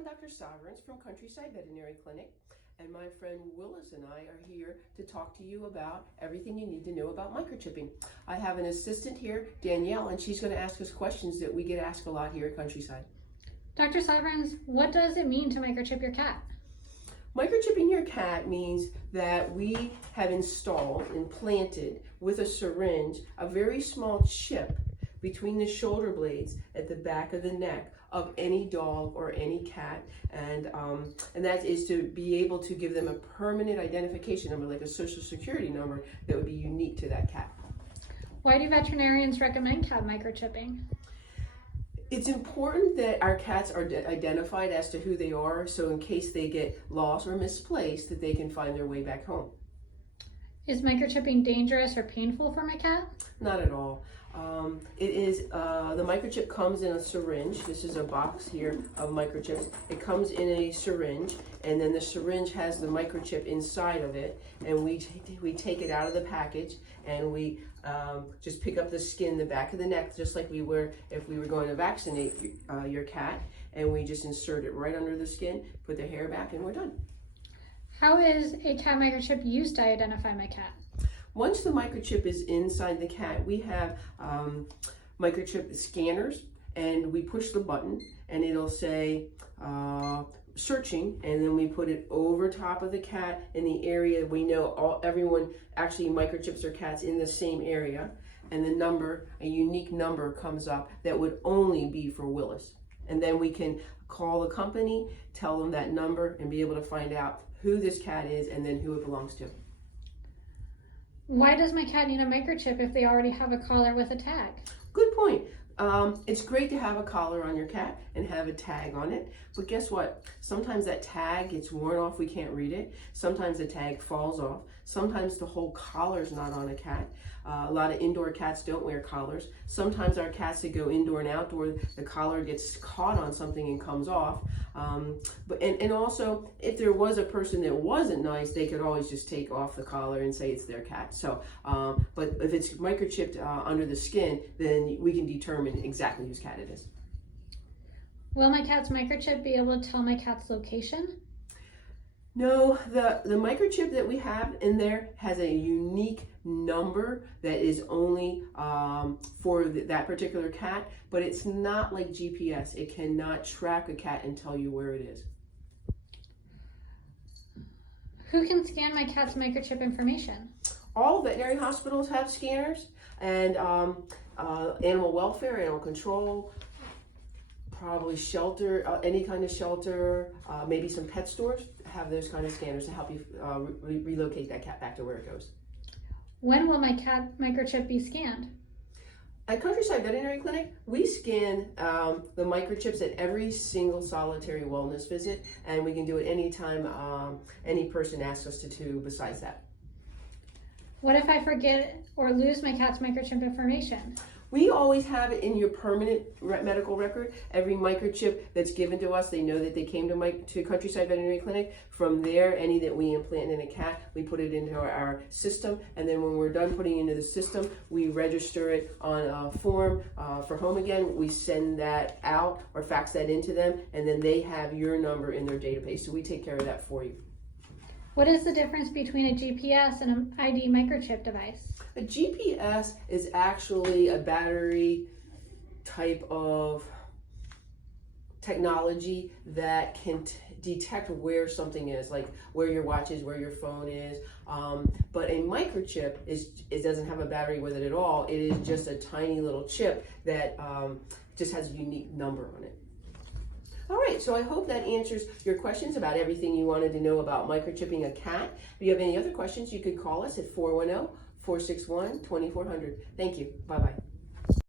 I'm Dr. Sovereigns from Countryside Veterinary Clinic, and my friend Willis and I are here to talk to you about everything you need to know about microchipping. I have an assistant here, Danielle, and she's going to ask us questions that we get asked a lot here at Countryside. Dr. Sovereigns, what does it mean to microchip your cat? Microchipping your cat means that we have implanted with a syringe a very small chip between the shoulder blades at the back of the neck of any dog or any cat, and that is to be able to give them a permanent identification number, like a social security number that would be unique to that cat. Why do veterinarians recommend cat microchipping? It's important that our cats are identified as to who they are, so in case they get lost or misplaced, that they can find their way back home. Is microchipping dangerous or painful for my cat? Not at all. The microchip comes in a syringe. This is a box here of microchips. It comes in a syringe, and then the syringe has the microchip inside of it, and we take it out of the package, and we just pick up the skin, the back of the neck, just like we were if we were going to vaccinate your cat, and we just insert it right under the skin, put the hair back, and we're done. How is a cat microchip used to identify my cat? Once the microchip is inside the cat, we have microchip scanners, and we push the button and it'll say searching, and then we put it over top of the cat in the area. We know everyone actually microchips their cats in the same area, and the number, a unique number comes up that would only be for Willis. And then we can call the company, tell them that number, and be able to find out who this cat is and then who it belongs to. Why does my cat need a microchip if they already have a collar with a tag? Good point. It's great to have a collar on your cat and have a tag on it, but guess what? Sometimes that tag gets worn off, we can't read it. Sometimes the tag falls off. Sometimes the whole collar's not on a cat. A lot of indoor cats don't wear collars. Sometimes our cats that go indoor and outdoor, the collar gets caught on something and comes off. And also, if there was a person that wasn't nice, they could always just take off the collar and say it's their cat. So, but if it's microchipped under the skin, then we can determine exactly whose cat it is. Will my cat's microchip be able to tell my cat's location? No, the microchip that we have in there has a unique number that is only for that particular cat, but it's not like GPS. It cannot track a cat and tell you where it is. Who can scan my cat's microchip information? All veterinary hospitals have scanners, and animal welfare, animal control, probably shelter, any kind of shelter, maybe some pet stores have those kind of scanners to help you relocate that cat back to where it goes. When will my cat microchip be scanned? At Countryside Veterinary Clinic, we scan the microchips at every single solitary wellness visit, and we can do it anytime any person asks us to besides that. What if I forget or lose my cat's microchip information? We always have it in your permanent medical record. Every microchip that's given to us, they know that they came to Countryside Veterinary Clinic. From there, any that we implant in a cat, we put it into our system, and then when we're done putting it into the system, we register it on a form for home again. We send that out or fax that into them, and then they have your number in their database. So we take care of that for you. What is the difference between a GPS and an ID microchip device? A GPS is actually a battery type of technology that can detect where something is, like where your watch is, where your phone is. But a microchip it doesn't have a battery with it at all. It is just a tiny little chip that just has a unique number on it. All right, so I hope that answers your questions about everything you wanted to know about microchipping a cat. If you have any other questions, you could call us at 410-461-2400. Thank you. Bye-bye.